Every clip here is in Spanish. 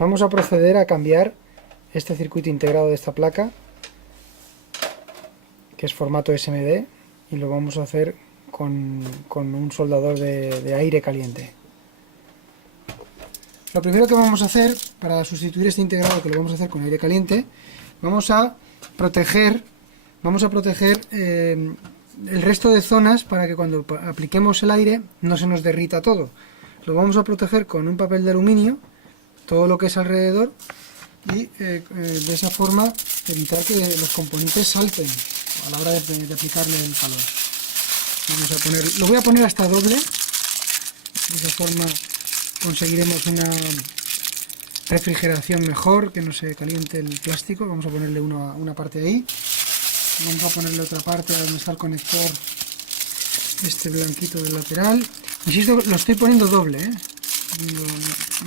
Vamos a proceder a cambiar este circuito integrado de esta placa, que es formato SMD, y lo vamos a hacer con un soldador de aire caliente. Lo primero que vamos a hacer para sustituir este integrado, que lo vamos a hacer con aire caliente, vamos a proteger el resto de zonas para que cuando apliquemos el aire no se nos derrita todo. Lo vamos a proteger con un papel de aluminio, todo lo que es alrededor, y de esa forma evitar que los componentes salten a la hora de aplicarle el calor. Lo voy a poner hasta doble, de esa forma conseguiremos una refrigeración mejor, que no se caliente el plástico. Vamos a ponerle una parte ahí, vamos a ponerle otra parte donde está el conector, este blanquito del lateral. Insisto, lo estoy poniendo doble,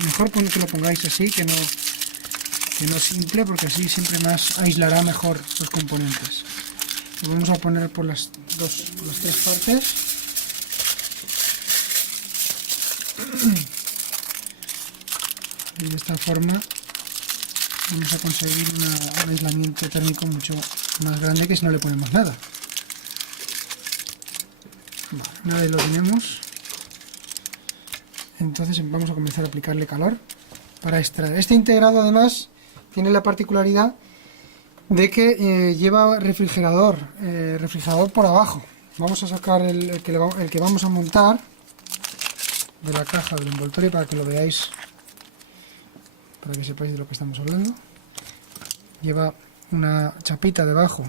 mejor que lo pongáis así, que no simple, porque así siempre más aislará mejor los componentes. Lo vamos a poner por las tres partes. Y de esta forma vamos a conseguir un aislamiento térmico mucho más grande que si no le ponemos nada. Vale, una vez lo tenemos, entonces vamos a comenzar a aplicarle calor para extraer. Este integrado además tiene la particularidad de que lleva refrigerador por abajo. Vamos a sacar el que vamos a montar de la caja del envoltorio para que lo veáis, para que sepáis de lo que estamos hablando. Lleva una chapita debajo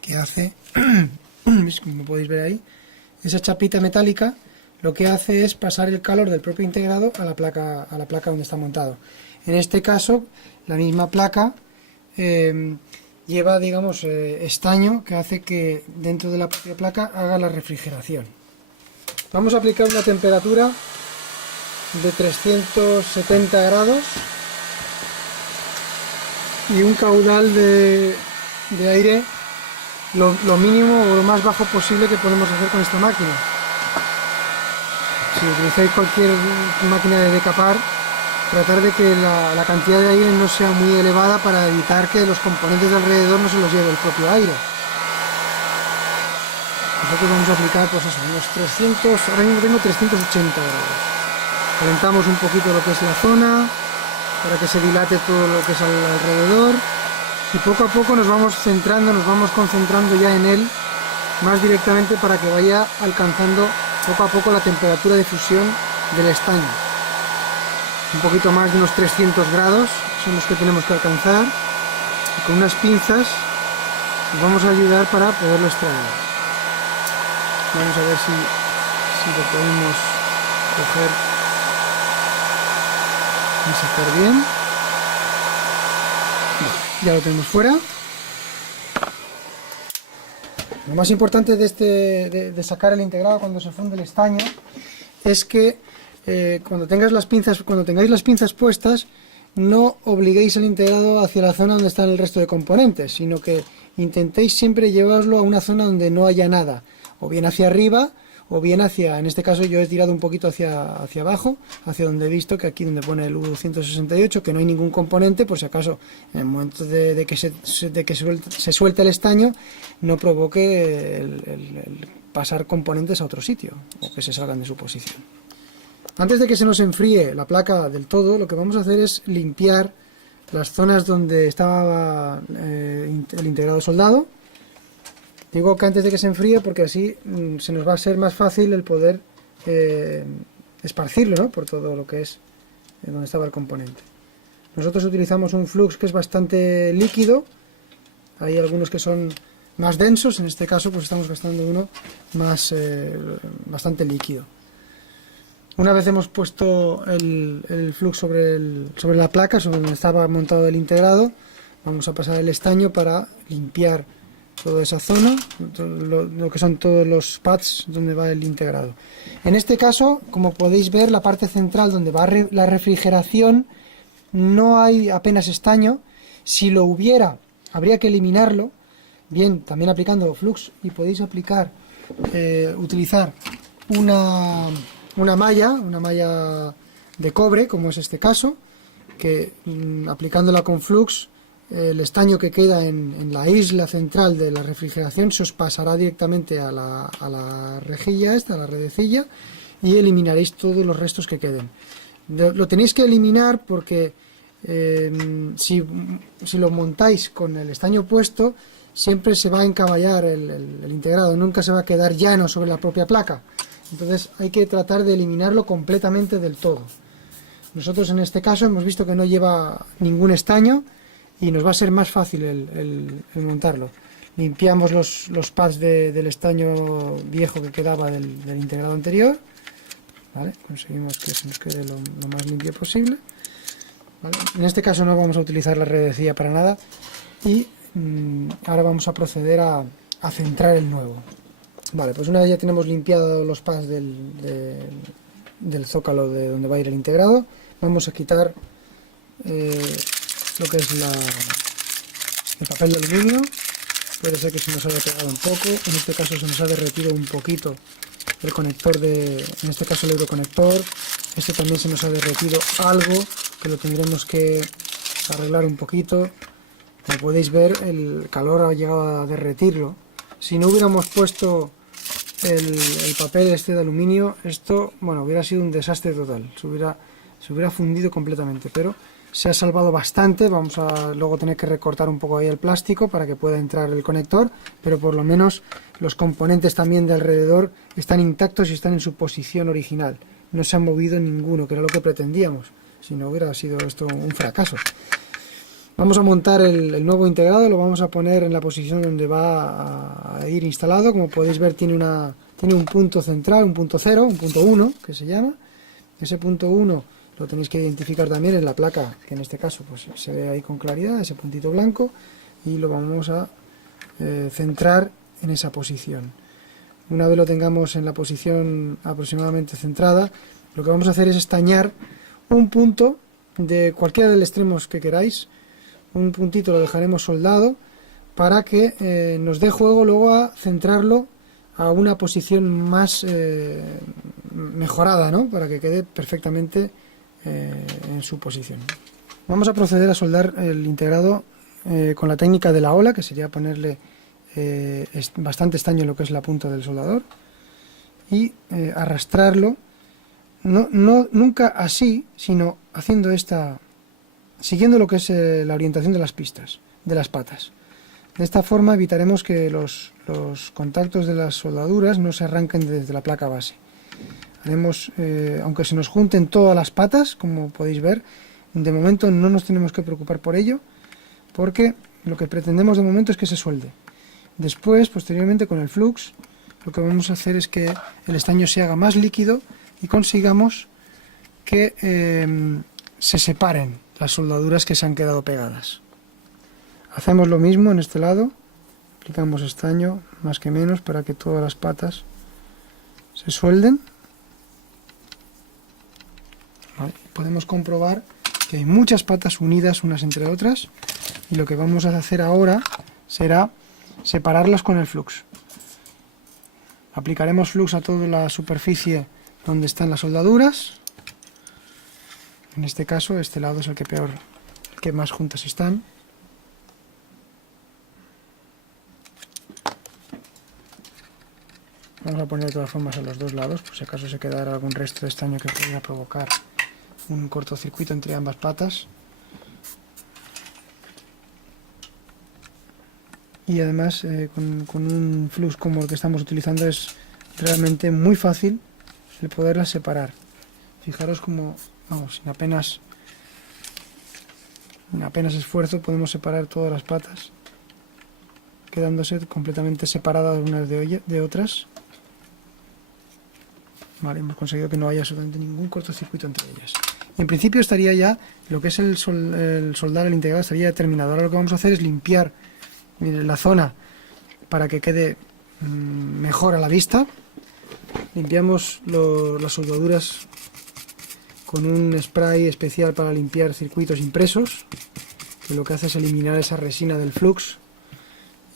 que hace, como podéis ver ahí, esa chapita metálica lo que hace es pasar el calor del propio integrado a la placa donde está montado. En este caso, la misma placa lleva, digamos, estaño, que hace que dentro de la propia placa haga la refrigeración. Vamos a aplicar una temperatura de 370 grados y un caudal de aire lo mínimo o lo más bajo posible que podemos hacer con esta máquina. Si utilizáis cualquier máquina de decapar, tratar de que la cantidad de aire no sea muy elevada para evitar que los componentes de alrededor no se los lleve el propio aire. Nosotros vamos a aplicar, pues eso, unos 300, ahora mismo tengo 380 grados. Calentamos un poquito lo que es la zona, para que se dilate todo lo que es alrededor, y poco a poco nos vamos concentrando ya en él, más directamente, para que vaya alcanzando poco a poco la temperatura de fusión del estaño. Un poquito más de unos 300 grados son los que tenemos que alcanzar, y con unas pinzas nos vamos a ayudar para poderlo extraer. Vamos a ver si lo podemos coger y sacar bien. Ya lo tenemos fuera. Lo más importante de sacar el integrado cuando se funde el estaño es que cuando tengáis las pinzas puestas, no obliguéis el integrado hacia la zona donde están el resto de componentes, sino que intentéis siempre llevarlo a una zona donde no haya nada, o bien hacia arriba, o bien hacia, en este caso yo he tirado un poquito hacia abajo, hacia donde he visto que aquí donde pone el U168, que no hay ningún componente, por si acaso en el momento de que se suelte el estaño, no provoque el pasar componentes a otro sitio, o que se salgan de su posición. Antes de que se nos enfríe la placa del todo, lo que vamos a hacer es limpiar las zonas donde estaba el integrado soldado. Digo que antes de que se enfríe porque así se nos va a ser más fácil el poder esparcirlo, ¿no?, por todo lo que es donde estaba el componente. Nosotros utilizamos un flux que es bastante líquido, hay algunos que son más densos, en este caso pues estamos gastando uno más bastante líquido. Una vez hemos puesto el flux sobre la placa, sobre donde estaba montado el integrado, vamos a pasar el estaño para limpiar toda esa zona, lo que son todos los pads donde va el integrado. En este caso, como podéis ver, la parte central donde va la refrigeración no hay apenas estaño. Si lo hubiera, habría que eliminarlo, bien, también aplicando flux, y podéis utilizar una malla de cobre, como es este caso, que aplicándola con flux, el estaño que queda en la isla central de la refrigeración se os pasará directamente a la rejilla esta, a la redecilla, y eliminaréis todos los restos que queden. Lo tenéis que eliminar porque si lo montáis con el estaño puesto, siempre se va a encaballar el integrado, nunca se va a quedar llano sobre la propia placa. Entonces hay que tratar de eliminarlo completamente del todo. Nosotros en este caso hemos visto que no lleva ningún estaño y nos va a ser más fácil el montarlo. Limpiamos los pads del estaño viejo que quedaba del integrado anterior. ¿Vale? Conseguimos que se nos quede lo más limpio posible. ¿Vale? En este caso no vamos a utilizar la redecilla para nada y ahora vamos a proceder a centrar el nuevo. Vale, pues una vez ya tenemos limpiado los pads del zócalo de donde va a ir el integrado, vamos a quitar lo que es el papel de aluminio. Puede ser que se nos haya pegado un poco, en este caso se nos ha derretido un poquito el conector en este caso el euroconector. Este también se nos ha derretido algo, que lo tendremos que arreglar un poquito. Como podéis ver, el calor ha llegado a derretirlo. Si no hubiéramos puesto el papel este de aluminio, esto, bueno, hubiera sido un desastre total. Se hubiera fundido completamente, pero se ha salvado bastante. Vamos a luego tener que recortar un poco ahí el plástico para que pueda entrar el conector, pero por lo menos los componentes también de alrededor están intactos y están en su posición original. No se ha movido ninguno, que era lo que pretendíamos. Si no, hubiera sido esto un fracaso. Vamos a montar el nuevo integrado, lo vamos a poner en la posición donde va a ir instalado. Como podéis ver, tiene un punto central, un punto 0, un punto 1 que se llama. Ese punto 1 lo tenéis que identificar también en la placa, que en este caso pues se ve ahí con claridad, ese puntito blanco, y lo vamos a centrar en esa posición. Una vez lo tengamos en la posición aproximadamente centrada, lo que vamos a hacer es estañar un punto de cualquiera de los extremos que queráis. Un puntito lo dejaremos soldado para que nos dé juego luego a centrarlo a una posición más mejorada, ¿no? Para que quede perfectamente en su posición. Vamos a proceder a soldar el integrado con la técnica de la ola, que sería ponerle bastante estaño en lo que es la punta del soldador y arrastrarlo, nunca así, sino haciendo siguiendo lo que es la orientación de las pistas, de las patas. De esta forma evitaremos que los contactos de las soldaduras no se arranquen desde la placa base. Haremos, aunque se nos junten todas las patas, como podéis ver, de momento no nos tenemos que preocupar por ello, porque lo que pretendemos de momento es que se suelde. Después, posteriormente, con el flux, lo que vamos a hacer es que el estaño se haga más líquido y consigamos que se separen las soldaduras que se han quedado pegadas. Hacemos lo mismo en este lado, aplicamos estaño más que menos para que todas las patas se suelden. Vale. Podemos comprobar que hay muchas patas unidas unas entre otras y lo que vamos a hacer ahora será separarlas con el flux. Aplicaremos flux a toda la superficie donde están las soldaduras. En este caso, este lado es el que más juntas están. Vamos a poner de todas formas a los dos lados, por si acaso se quedara algún resto de estaño que pudiera provocar un cortocircuito entre ambas patas. Y además, con un flux como el que estamos utilizando, es realmente muy fácil el poderlas separar. Fijaros como, vamos, sin apenas esfuerzo podemos separar todas las patas, quedándose completamente separadas unas de otras. Vale, hemos conseguido que no haya absolutamente ningún cortocircuito entre ellas. Y en principio estaría ya, lo que es el soldar el integrado estaría terminado. Ahora lo que vamos a hacer es limpiar la zona para que quede mejor a la vista. Limpiamos las soldaduras con un spray especial para limpiar circuitos impresos, que lo que hace es eliminar esa resina del flux,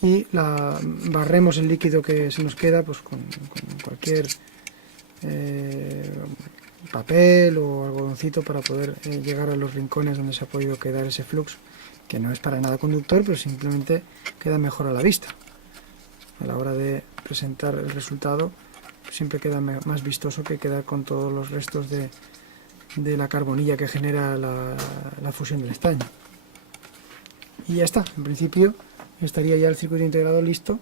y barremos el líquido que se nos queda pues con cualquier papel o algodoncito para poder llegar a los rincones donde se ha podido quedar ese flux, que no es para nada conductor, pero simplemente queda mejor a la vista. A la hora de presentar el resultado siempre queda más vistoso que quedar con todos los restos de la carbonilla que genera la fusión del estaño. Y ya está, en principio estaría ya el circuito integrado listo